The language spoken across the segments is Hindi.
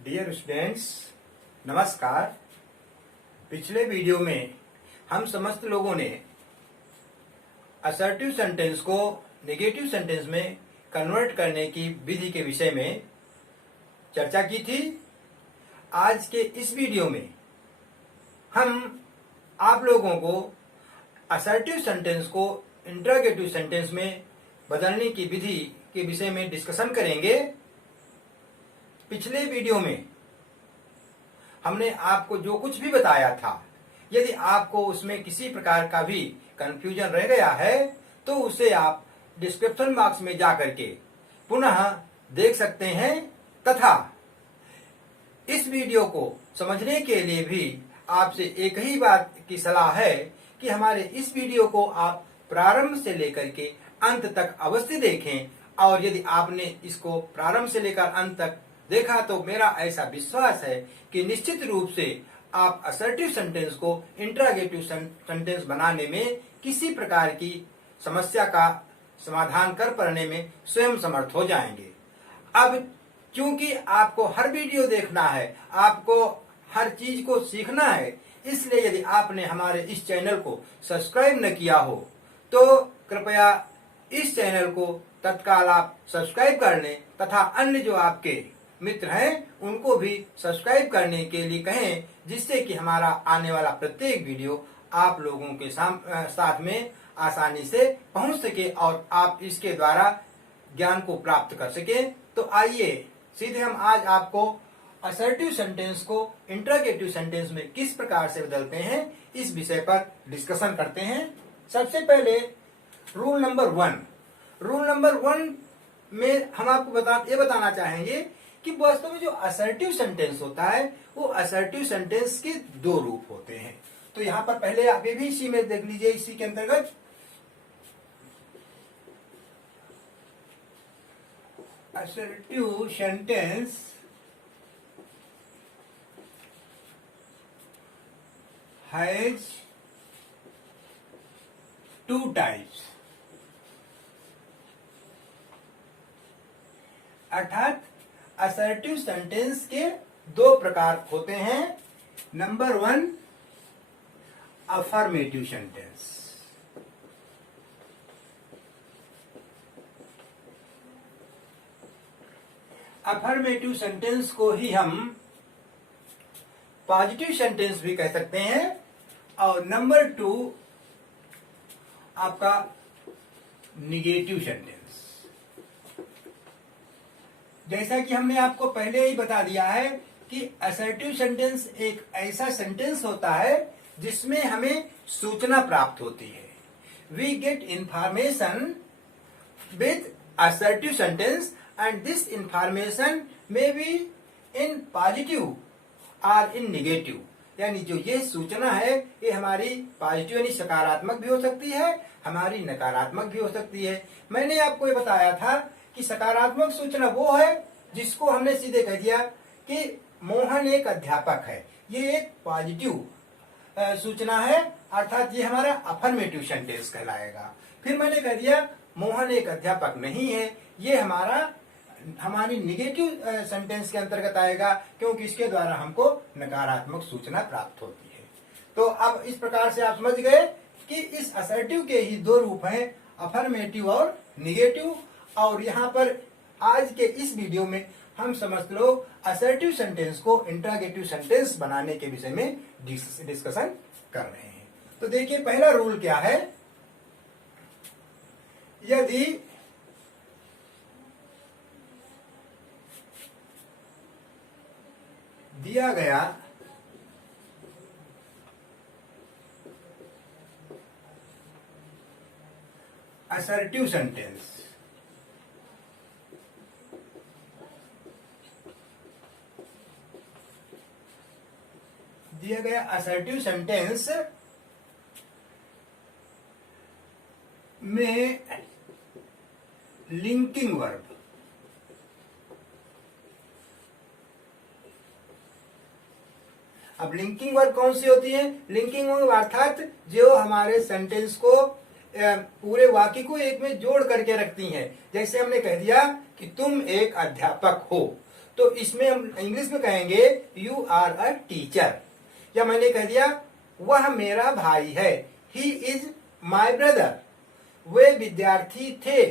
डियर स्टूडेंट्स, नमस्कार। पिछले वीडियो में हम समस्त लोगों ने असर्टिव सेंटेंस को नेगेटिव सेंटेंस में कन्वर्ट करने की विधि के विषय में चर्चा की थी। आज के इस वीडियो में हम आप लोगों को असर्टिव सेंटेंस को इंटरोगेटिव सेंटेंस में बदलने की विधि के विषय में डिस्कशन करेंगे। पिछले वीडियो में हमने आपको जो कुछ भी बताया था, यदि आपको उसमें किसी प्रकार का भी कंफ्यूजन रह गया है तो उसे आप डिस्क्रिप्शन बॉक्स में जाकर के पुनः देख सकते हैं, तथा इस वीडियो को समझने के लिए भी आपसे एक ही बात की सलाह है कि हमारे इस वीडियो को आप प्रारंभ से लेकर के अंत तक अवश्य देखें। और यदि आपने इसको प्रारंभ से लेकर अंत तक देखा तो मेरा ऐसा विश्वास है कि निश्चित रूप से आप असर्टिव सेंटेंस को इंटरोगेटिव सेंटेंस बनाने में किसी प्रकार की समस्या का समाधान कर पाने में स्वयं समर्थ हो जाएंगे। अब क्योंकि आपको हर वीडियो देखना है, आपको हर चीज को सीखना है, इसलिए यदि आपने हमारे इस चैनल को सब्सक्राइब न किया हो तो कृपया इस चैनल को तत्काल आप सब्सक्राइब कर लें, तथा अन्य जो आपके मित्र हैं उनको भी सब्सक्राइब करने के लिए कहें, जिससे कि हमारा आने वाला प्रत्येक वीडियो आप लोगों के साथ में आसानी से पहुंच सके और आप इसके द्वारा ज्ञान को प्राप्त कर सकें। तो आइए सीधे हम आज आपको असर्टिव सेंटेंस को इंटरोगेटिव सेंटेंस में किस प्रकार से बदलते हैं इस विषय पर डिस्कशन करते हैं। सबसे पहले रूल नंबर वन में हम आपको ये बताना चाहेंगे कि वास्तव में जो असर्टिव सेंटेंस होता है वो असर्टिव सेंटेंस के दो रूप होते हैं। तो यहां पर पहले आप ये भी इसी में देख लीजिए, इसी के अंतर्गत assertive sentence has two types, अर्थात असर्टिव सेंटेंस के दो प्रकार होते हैं। Number one, affirmative sentence. Affirmative sentence को ही हम पॉजिटिव सेंटेंस भी कह सकते हैं। और नंबर टू आपका निगेटिव सेंटेंस। जैसा कि हमने आपको पहले ही बता दिया है कि असर्टिव सेंटेंस एक ऐसा सेंटेंस होता है जिसमें हमें सूचना प्राप्त होती है। We get information with assertive sentence and this information may be in positive और इन निगेटिव। यानी जो ये सूचना है ये हमारी पॉजिटिव यानी सकारात्मक भी हो सकती है, हमारी नकारात्मक भी हो सकती है। मैंने आपको ये बताया था कि सकारात्मक सूचना वो है जिसको हमने सीधे कह दिया कि मोहन एक अध्यापक है, ये एक पॉजिटिव सूचना है, अर्थात ये हमारा अफर्मेटिव सेंटेंस कहलाएगा। फिर मैंने कह दिया मोहन एक अध्यापक नहीं है, ये हमारी निगेटिव सेंटेंस के अंतर्गत आएगा, क्योंकि इसके द्वारा हमको नकारात्मक सूचना प्राप्त होती है। तो अब इस प्रकार से आप समझ गए कि इस असर्टिव के ही दो रूप हैं, अफर्मेटिव और निगेटिव। और यहाँ पर आज के इस वीडियो में हम समस्त लोग असर्टिव सेंटेंस को इंटरोगेटिव सेंटेंस बनाने के विषय में डिस्कशन कर रहे हैं। तो देखिए पहला रूल क्या है। यदि दिया गया असर्टिव सेंटेंस में लिंकिंग वर्ब, अब लिंकिंग वर्ब कौन सी होती है? लिंकिंग वर्ब अर्थात जो हमारे सेंटेंस को पूरे वाक्य को एक में जोड़ करके रखती हैं। जैसे हमने कह दिया कि तुम एक अध्यापक हो, तो इसमें हम इंग्लिश में कहेंगे यू आर अ टीचर। या मैंने कह दिया वह मेरा भाई है, ही इज माई ब्रदर, वे विद्यार्थी थे,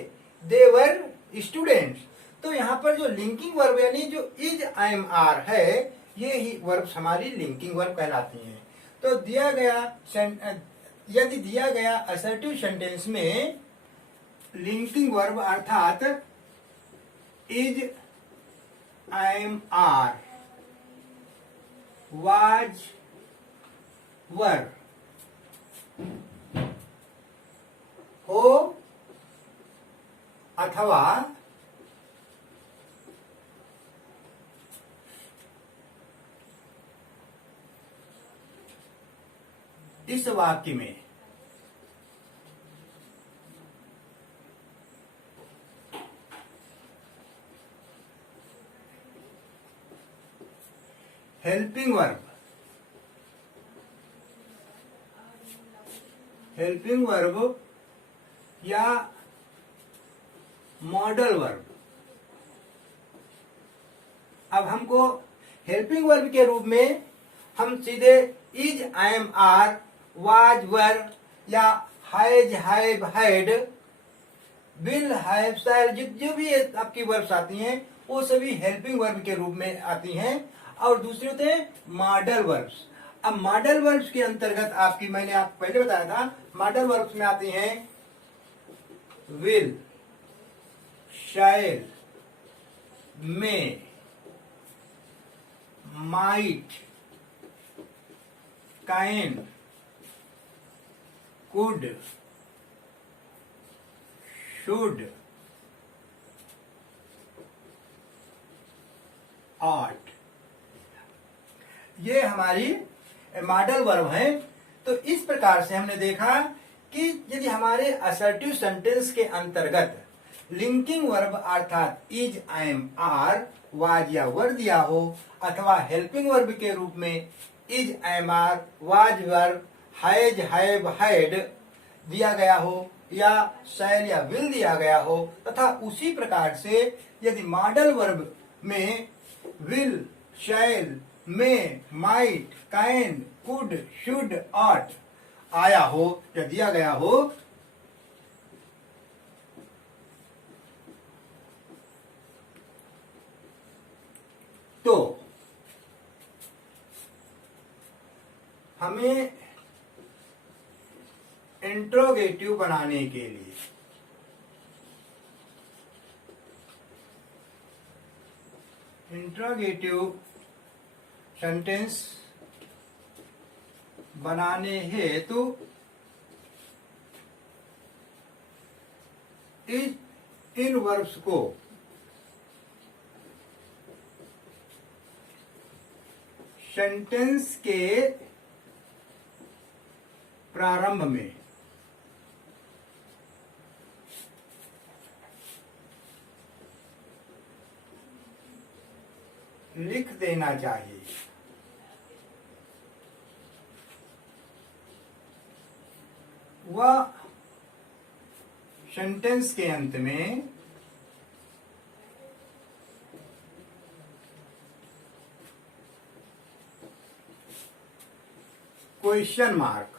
दे वर स्टूडेंट्स। तो यहाँ पर जो लिंकिंग वर्ब यानी जो इज आई एम आर है, ये ही वर्ब हमारी लिंकिंग वर्ब कहलाती हैं। तो दिया गया यदि दिया गया असर्टिव सेंटेंस में लिंकिंग वर्ब अर्थात is I am are was were हो अथवा इस वाक्य में हेल्पिंग वर्ब या मॉडल वर्ब। अब हमको हेल्पिंग वर्ब के रूप में हम सीधे is I am are was were या has have had will have shall जो भी आपकी वर्ब्स आती हैं वो सभी हेल्पिंग वर्ब के रूप में आती हैं। और दूसरे होते हैं मॉडल वर्ब्स। अब मॉडल वर्ब्स के अंतर्गत आपकी मैंने आपको पहले बताया था मॉडल वर्ब्स में आती हैं will, shall, may, might, can, could, should, ought. ये हमारी मॉडल वर्ब है। तो इस प्रकार से हमने देखा कि यदि हमारे असर्टिव सेंटेंस के अंतर्गत लिंकिंग वर्ब अर्थात is I am are was या वर दिया हो अथवा हेल्पिंग वर्ब के रूप में is I am are was were has have had दिया गया हो या शैल या विल दिया गया हो तथा उसी प्रकार से यदि मॉडल वर्ब में will, shall, may, might, can, could, should, ought आया हो या दिया गया हो तो हमें इंट्रोगेटिव बनाने के लिए इंट्रोगेटिव सेंटेंस बनाने हेतु इन वर्ब्स को सेंटेंस के प्रारंभ में लिख देना चाहिए। वह सेंटेंस के अंत में क्वेश्चन मार्क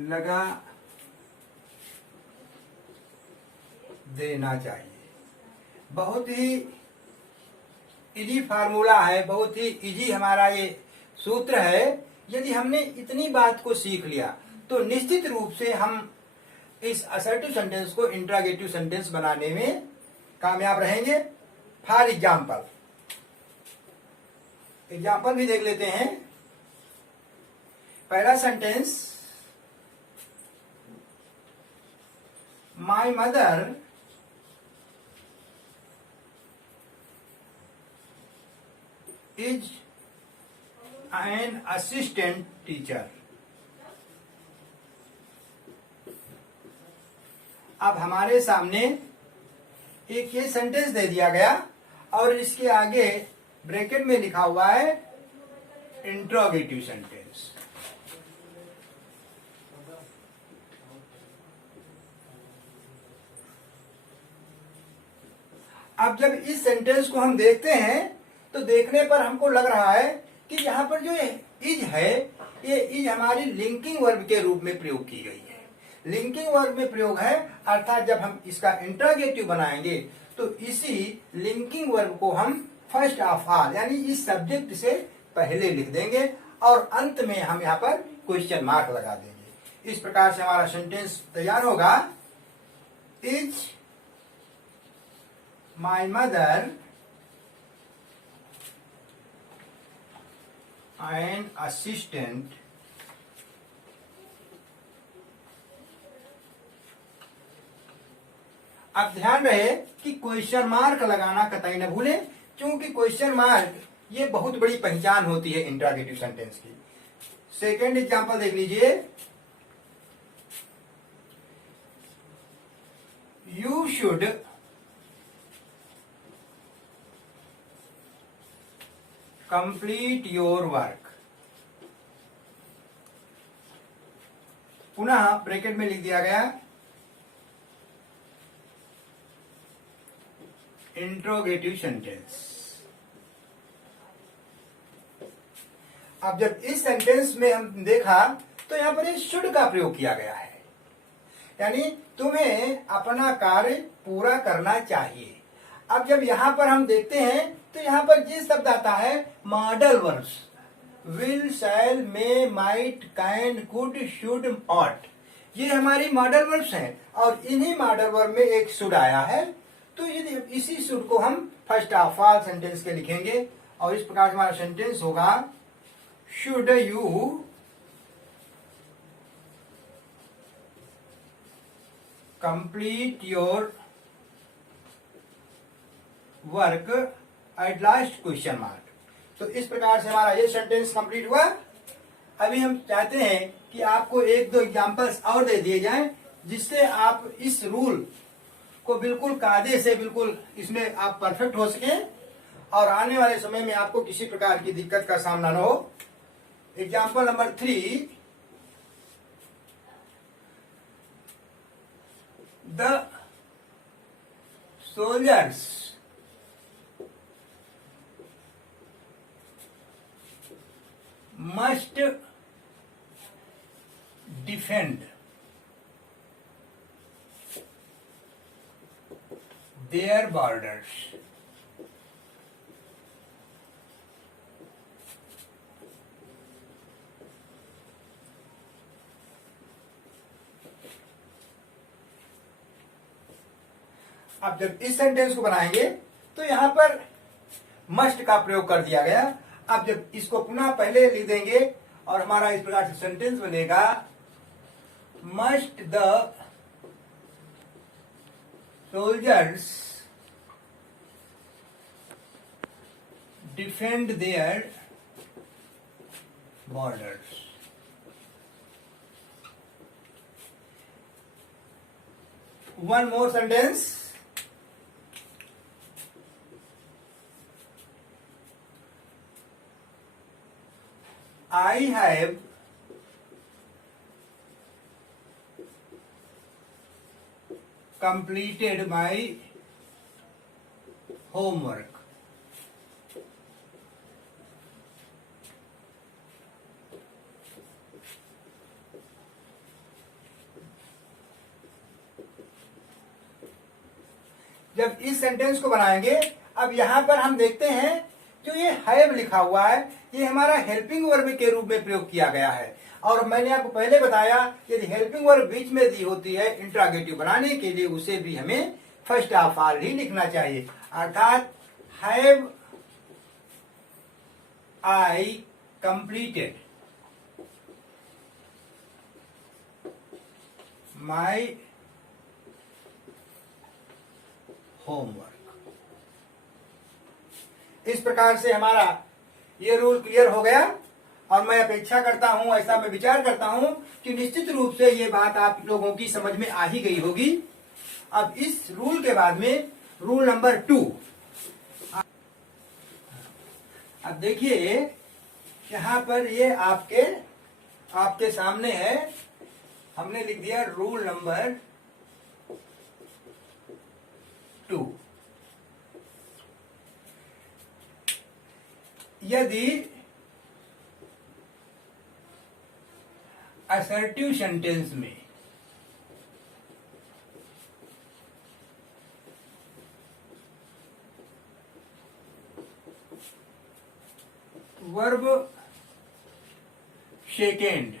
लगा देना चाहिए। बहुत ही इजी फार्मूला है, बहुत ही इजी हमारा ये सूत्र है। यदि हमने इतनी बात को सीख लिया तो निश्चित रूप से हम इस असर्टिव सेंटेंस को इंट्रोगेटिव सेंटेंस बनाने में कामयाब रहेंगे। फॉर एग्जाम्पल भी देख लेते हैं। पहला sentence, my mother is an assistant teacher. अब हमारे सामने एक ये सेंटेंस दे दिया गया और इसके आगे ब्रैकेट में लिखा हुआ है इंट्रोगेटिव सेंटेंस। अब जब इस सेंटेंस को हम देखते हैं तो देखने पर हमको लग रहा है कि यहाँ पर जो इज है, ये इज हमारी लिंकिंग वर्ब के रूप में प्रयोग की गई है। लिंकिंग वर्ब में प्रयोग है, अर्थात जब हम इसका इंट्रोगेटिव बनाएंगे तो इसी लिंकिंग वर्ब को हम फर्स्ट ऑफ ऑल यानी इस सब्जेक्ट से पहले लिख देंगे और अंत में हम यहाँ पर क्वेश्चन मार्क लगा देंगे। इस प्रकार से हमारा सेंटेंस तैयार होगा। Is my mother an assistant अब ध्यान रहे कि क्वेश्चन मार्क लगाना कतई न भूले, क्योंकि क्वेश्चन मार्क ये बहुत बड़ी पहचान होती है इंट्रोगेटिव सेंटेंस की। सेकेंड एग्जांपल देख लीजिए। You should complete your work. पुनः ब्रैकेट में लिख दिया गया इंट्रोगेटिव सेंटेंस। अब जब इस सेंटेंस में हम देखा तो यहां पर ये शुड का प्रयोग किया गया है, यानी तुम्हें अपना कार्य पूरा करना चाहिए। अब जब यहां पर हम देखते हैं तो यहां पर ये शब्द आता है model verbs, will, shall, may, might, can, could, should, ought. ये हमारी मॉडल वर्ब्स हैं और इन्हीं मॉडल वर्ब में एक शुड आया है। तो यदि इसी शुड को हम फर्स्ट ऑफ ऑल सेंटेंस के लिखेंगे और इस प्रकार हमारा सेंटेंस होगा should you complete your work at last question mark. तो इस प्रकार से हमारा ये सेंटेंस कंप्लीट हुआ। अभी हम चाहते हैं कि आपको एक दो एग्जांपल्स और दे दिए जाएं जिससे आप इस रूल को बिल्कुल कायदे से बिल्कुल इसमें आप परफेक्ट हो सके और आने वाले समय में आपको किसी प्रकार की दिक्कत का सामना न हो। Example number 3, the soldiers must defend their borders। अब जब इस सेंटेंस को बनाएंगे तो यहां पर मस्ट का प्रयोग कर दिया गया। अब जब इसको पुनः पहले लिख देंगे और हमारा इस प्रकार से सेंटेंस बनेगा must the soldiers defend their borders। One more sentence। I have completed my homework। जब इस सेंटेंस को बनाएंगे, अब यहां पर हम देखते हैं जो ये हैव लिखा हुआ है ये हमारा हेल्पिंग वर्ब के रूप में प्रयोग किया गया है। और मैंने आपको पहले बताया यदि हेल्पिंग वर्ब बीच में दी होती है इंट्रोगेटिव बनाने के लिए उसे भी हमें फर्स्ट ऑफ ऑल ही लिखना चाहिए, अर्थात have I completed my homework. इस प्रकार से हमारा ये रूल क्लियर हो गया और मैं अपेक्षा करता हूं, ऐसा मैं विचार करता हूं कि निश्चित रूप से ये बात आप लोगों की समझ में आ ही गई होगी। अब इस रूल के बाद में रूल नंबर 2। अब देखिए यहां पर ये आपके सामने है, हमने लिख दिया रूल नंबर 2। यदि असर्टिव सेंटेंस में वर्ब सेकेंड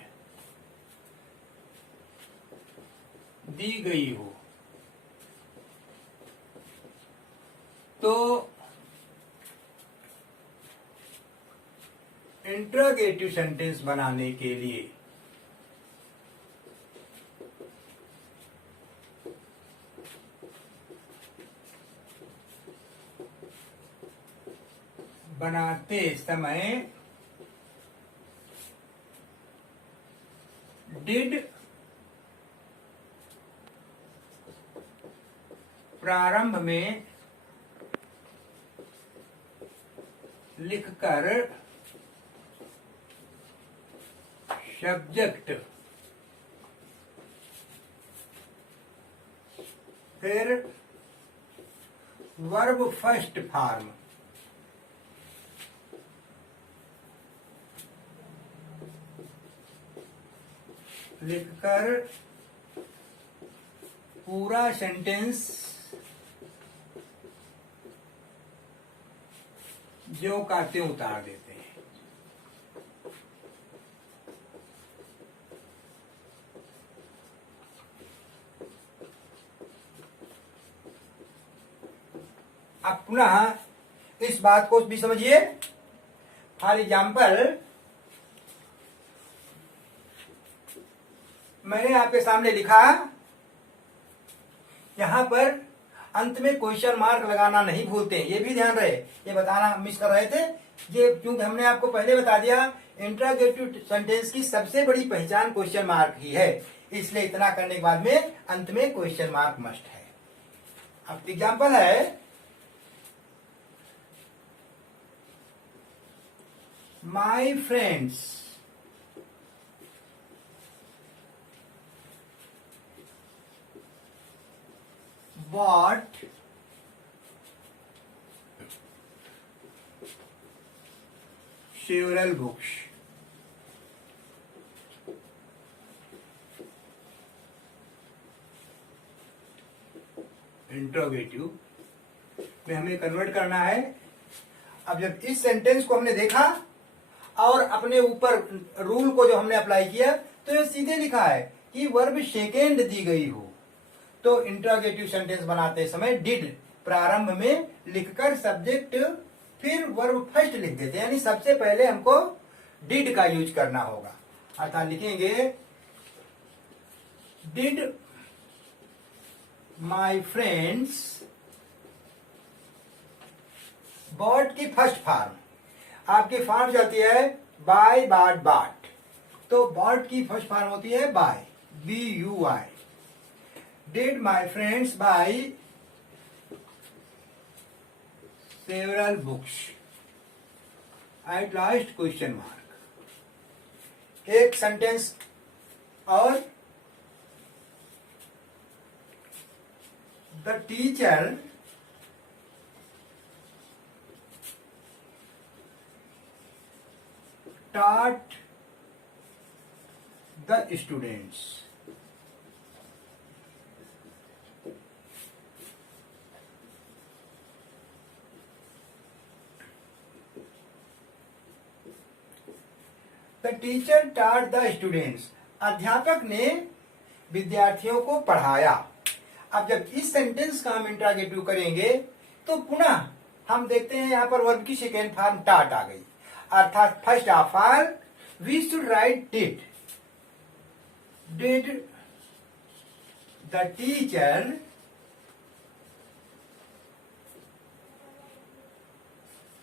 दी गई हो तो इंट्रोगेटिव सेंटेंस बनाने के लिए बनाते समय डिड प्रारंभ में लिखकर सब्जेक्ट फिर वर्ब फर्स्ट फॉर्म लिखकर पूरा सेंटेंस जो कहते उतार देते हैं। अब पुनः इस बात को भी समझिए। फॉर एग्जाम्पल, मैंने आपके सामने लिखा, यहां पर अंत में क्वेश्चन मार्क लगाना नहीं भूलते, ये भी ध्यान रहे, ये बताना मिस कर रहे थे। ये क्योंकि हमने आपको पहले बता दिया इंट्रोगेटिव सेंटेंस की सबसे बड़ी पहचान क्वेश्चन मार्क ही है, इसलिए इतना करने के बाद में अंत में क्वेश्चन मार्क मस्ट है। अब एग्जाम्पल है, my friends bought several books. Interrogative में हमें कन्वर्ट करना है। अब जब इस सेंटेंस को हमने देखा और अपने ऊपर रूल को जो हमने अप्लाई किया, तो ये सीधे लिखा है कि वर्ब सेकेंड दी गई हो, तो इंट्रोगेटिव सेंटेंस बनाते समय डिड प्रारंभ में लिखकर सब्जेक्ट फिर वर्ब फर्स्ट लिख देते हैं, यानी सबसे पहले हमको डिड का यूज करना होगा। अर्थात लिखेंगे डिड माई फ्रेंड्स बॉट की फर्स्ट फॉर्म, आपकी फॉर्म जाती है बाय बाट बाट, तो बॉट की फर्स्ट फॉर्म होती है bye, BUY। Did my friends buy several books? At last question mark. एक सेंटेंस और, the teacher taught the students. The teacher taught the students. अध्यापक ने विद्यार्थियों को पढ़ाया। अब जब इस सेंटेंस का हम इंट्रोगेटिव करेंगे तो पुनः हम देखते हैं यहाँ पर वर्ब की सेकेंड फॉर्म टाट आ गई, अर्थात first of all we should write did. Did the teacher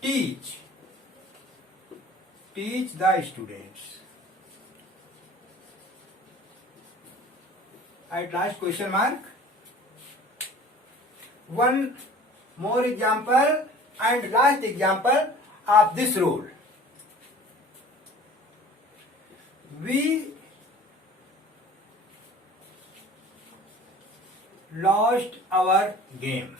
teach the students? At last question mark. One more example and last example of this rule. We lost our game.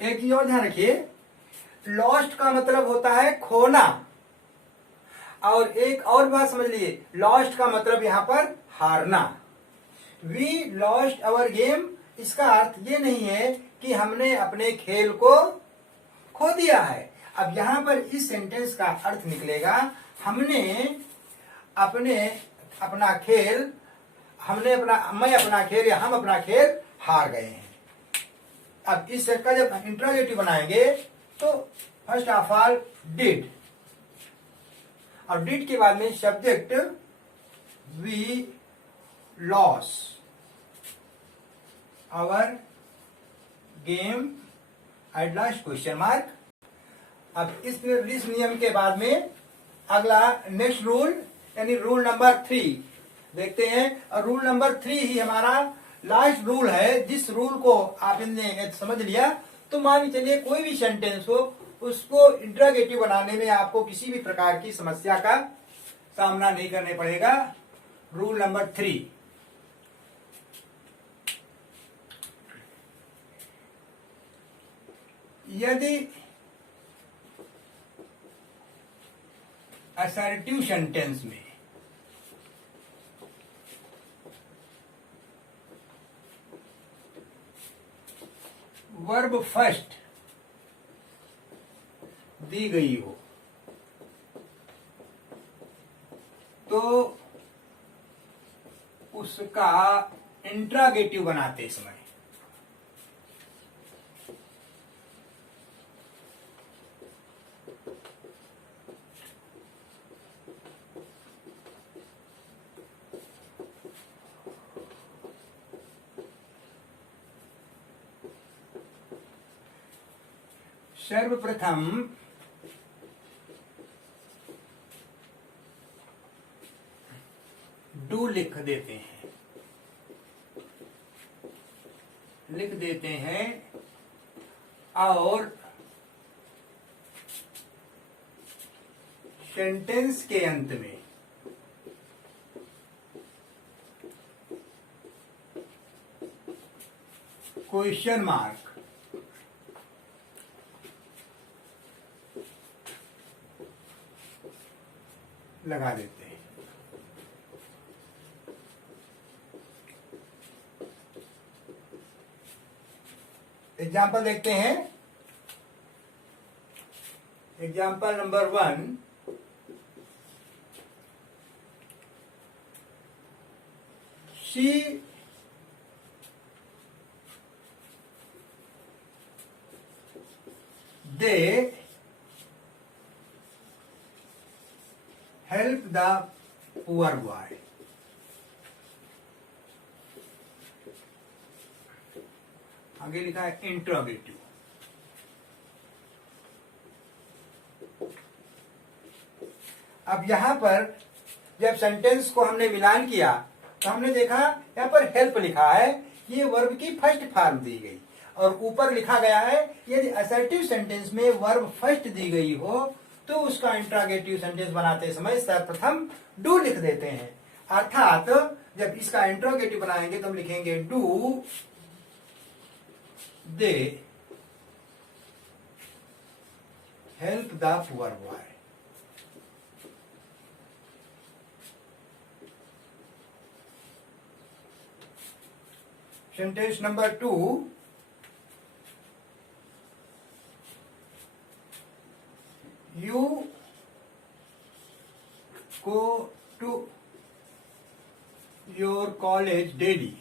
एक चीज और ध्यान रखिए, लॉस्ट का मतलब होता है खोना, और एक और बात समझ लीजिए, लॉस्ट का मतलब यहां पर हारना। वी लॉस्ट अवर गेम, इसका अर्थ ये नहीं है कि हमने अपने खेल को खो दिया है। अब यहां पर इस सेंटेंस का अर्थ निकलेगा, हमने अपना खेल, मैं अपना खेल या हम अपना खेल हार गए हैं। अब इस सेट का जब इंट्रोगेटिव बनाएंगे तो फर्स्ट ऑफ ऑल डिड, और डिड के बाद में subject we lost our game at last question mark. अब इस नियम के बाद में अगला नेक्स्ट रूल यानी रूल नंबर 3 देखते हैं, और रूल नंबर 3 ही हमारा लास्ट रूल है। जिस रूल को आपने समझ लिया तो मान के चलिए कोई भी सेंटेंस हो, उसको इंट्रोगेटिव बनाने में आपको किसी भी प्रकार की समस्या का सामना नहीं करने पड़ेगा। रूल नंबर 3, यदि असर्टिव सेंटेंस में वर्ब फर्स्ट दी गई हो तो उसका इंट्रोगेटिव बनाते समय सर्वप्रथम डू लिख देते हैं और सेंटेंस के अंत में क्वेश्चन मार्क लगा देते हैं। एग्जाम्पल देखते हैं। Example number 1, she they help the poor boy. आगे लिखा है इंट्रोगेटिव। अब यहां पर जब सेंटेंस को हमने मिलान किया तो हमने देखा यहां पर हेल्प लिखा है, ये वर्ब की फर्स्ट फॉर्म दी गई, और ऊपर लिखा गया है यदि असर्टिव सेंटेंस में वर्ब फर्स्ट दी गई हो तो उसका इंट्रोगेटिव सेंटेंस बनाते समय सर्वप्रथम डू लिख देते हैं। अर्थात जब इसका इंट्रोगेटिव बनाएंगे तो हम लिखेंगे do they help the poor boy. Sentence number 2, you go to your college daily।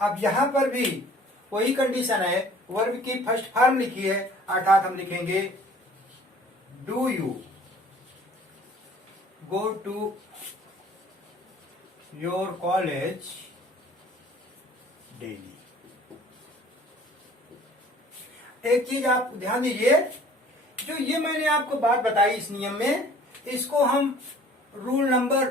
अब यहां पर भी वही कंडीशन है, वर्ब की फर्स्ट फॉर्म लिखी है, अर्थात हम लिखेंगे do you go to your college daily। एक चीज आप ध्यान दीजिए, जो ये मैंने आपको बात बताई इस नियम में, इसको हम रूल नंबर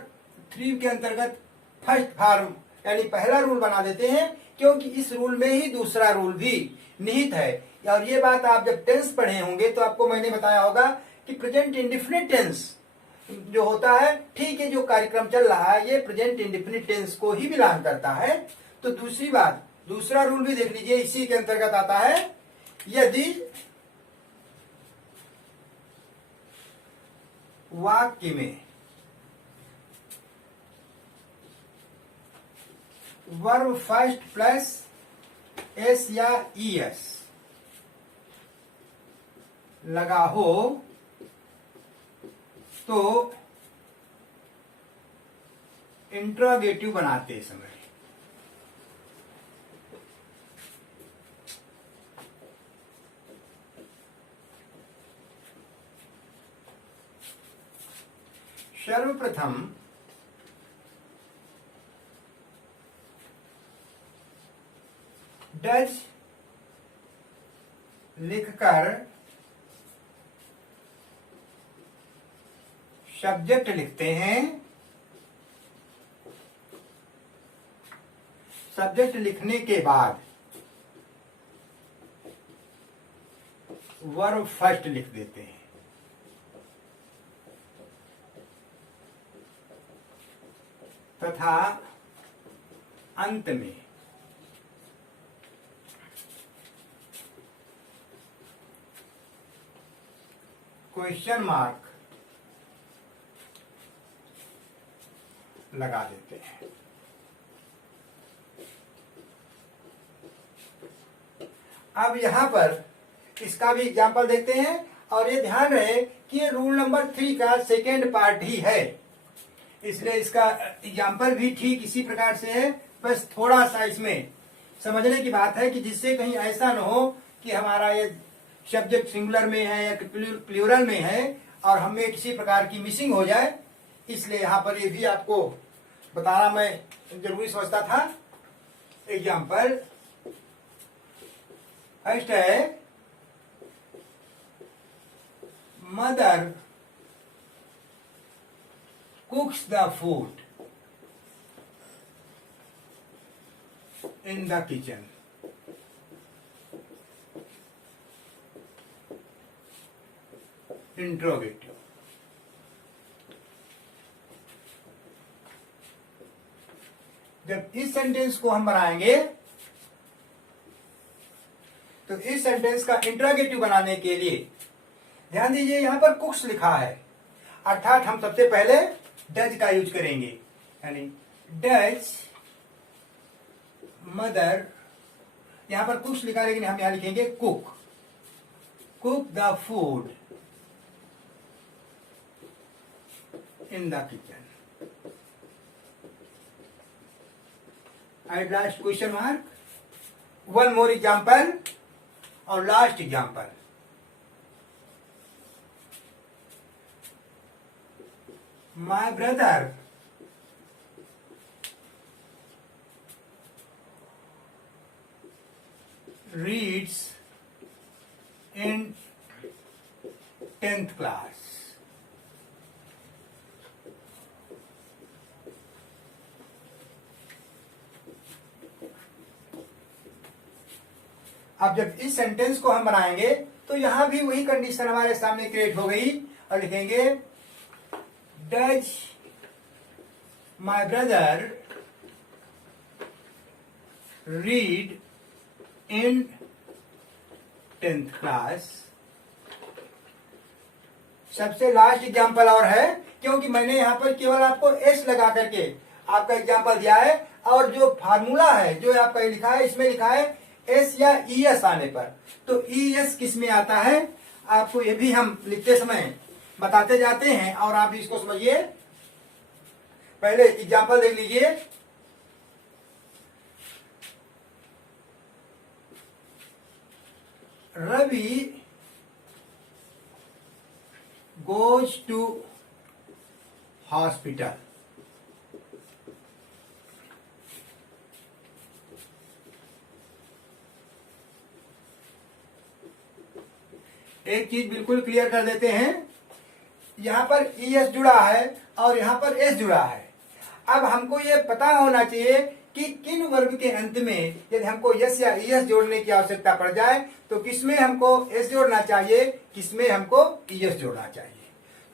3 के अंतर्गत फर्स्ट फॉर्म यानी पहला रूल बना देते हैं। क्योंकि इस रूल में ही दूसरा रूल भी निहित है। और ये बात आप जब टेंस पढ़े होंगे तो आपको मैंने बताया होगा कि प्रेजेंट इंडेफिनिट टेंस जो होता है, ठीक है, जो कार्यक्रम चल रहा है ये प्रेजेंट इंडेफिनिट टेंस को ही बिलोंग करता है। तो दूसरी बात, दूसरा रूल भी देख लीजिए, इसी के अंतर्गत आता है, यदि वाक्य में वर्ब फर्स्ट प्लस एस या ईएस लगा हो तो इंट्रोगेटिव बनाते समय सर्वप्रथम डज लिखकर सब्जेक्ट लिखते हैं। सब्जेक्ट लिखने के बाद वर्ब फर्स्ट लिख देते हैं। तथा अंत में क्वेश्चन मार्क लगा देते हैं। अब यहां पर इसका भी एग्जाम्पल देखते हैं, और ये ध्यान रहे कि ये रूल नंबर 3 का सेकेंड पार्ट ही है, इसलिए इसका एग्जाम्पल भी ठीक इसी प्रकार से है। बस थोड़ा सा इसमें समझने की बात है कि जिससे कहीं ऐसा न हो कि हमारा ये सब्जेक्ट सिंगुलर में है या प्लूरल में है और हमें किसी प्रकार की मिसिंग हो जाए, इसलिए यहां पर ये भी आपको बताना मैं जरूरी समझता था। एग्जाम्पल फर्स्ट है, mother cooks the food in the kitchen. Interrogative. जब इस सेंटेंस को हम बनाएंगे तो इस सेंटेंस का इंटरोगेटिव बनाने के लिए ध्यान दीजिए, यहां पर कुक्स लिखा है, अर्थात हम सबसे पहले डज का यूज करेंगे, यानी डज मदर, यहां पर कुक्स लिखा है लेकिन हम यहां लिखेंगे cook, cook the food in the kitchen. At last question mark, one more example और last example. My brother reads in 10th class. अब जब इस सेंटेंस को हम बनाएंगे तो यहां भी वही कंडीशन हमारे सामने क्रिएट हो गई और लिखेंगे Does my brother read in 10th class? सबसे लास्ट एग्जाम्पल और है, क्योंकि मैंने यहां पर केवल आपको एस लगा करके आपका एग्जाम्पल दिया है, और जो फार्मूला है जो आपका लिखा है इसमें लिखा है एस या ईएस आने पर। तो ईएस किस में आता है आपको ये भी हम लिखते समय बताते जाते हैं, और आप भी इसको समझिए। पहले एग्जाम्पल देख लीजिए, रवि गोज टू हॉस्पिटल। एक चीज बिल्कुल क्लियर कर देते हैं, यहां पर ईएस जुड़ा है और यहां पर एस जुड़ा है। अब हमको ये पता होना चाहिए कि किन वर्ब के अंत में यदि हमको यस या ईएस जोड़ने की आवश्यकता पड़ जाए तो किसमें हमको एस जोड़ना चाहिए, किसमें हमको ईएस जोड़ना चाहिए।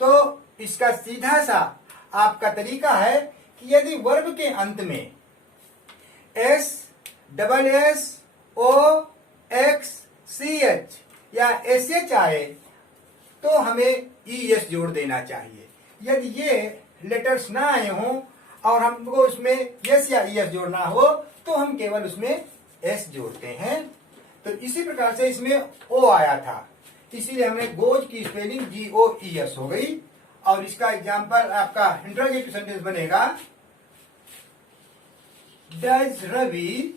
तो इसका सीधा सा आपका तरीका है कि यदि वर्ब के अंत में एस, डबल एस, ओ, एक्स, सी एच या एस एच आए तो हमें ईएस जोड़ देना चाहिए। यदि ये लेटर्स ना आए हों और हमको उसमें यस या ईएस जोड़ना हो तो हम केवल उसमें एस जोड़ते हैं। तो इसी प्रकार से इसमें ओ आया था, इसीलिए हमने गोज की स्पेलिंग GOES हो गई। और इसका एग्जाम्पल आपका इंट्रोगेटिव सेंटेंस बनेगा, does Ravi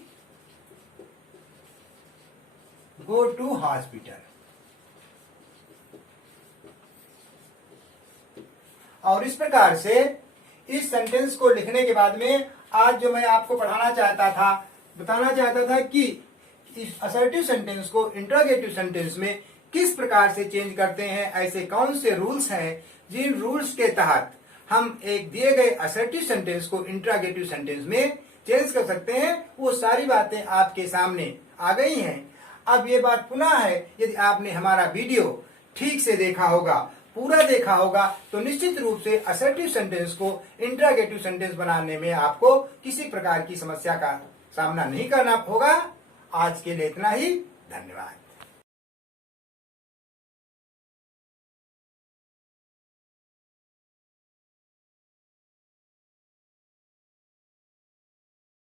go to hospital. और इस प्रकार से इस सेंटेंस को लिखने के बाद में आज जो मैं आपको पढ़ाना चाहता था, बताना चाहता था कि इस असर्टिव सेंटेंस को इंट्रोगेटिव सेंटेंस में किस प्रकार से चेंज करते हैं, ऐसे कौन से रूल्स हैं जिन रूल्स के तहत हम एक दिए गए असर्टिव सेंटेंस को इंट्रोगेटिव सेंटेंस में चेंज कर सकते हैं, वो सारी बातें आपके सामने आ गई हैं। अब ये बात पुनः है, यदि आपने हमारा वीडियो ठीक से देखा होगा, पूरा देखा होगा, तो निश्चित रूप से असर्टिव सेंटेंस को इंट्रोगेटिव सेंटेंस बनाने में आपको किसी प्रकार की समस्या का सामना नहीं करना होगा। आज के लिए इतना ही, धन्यवाद।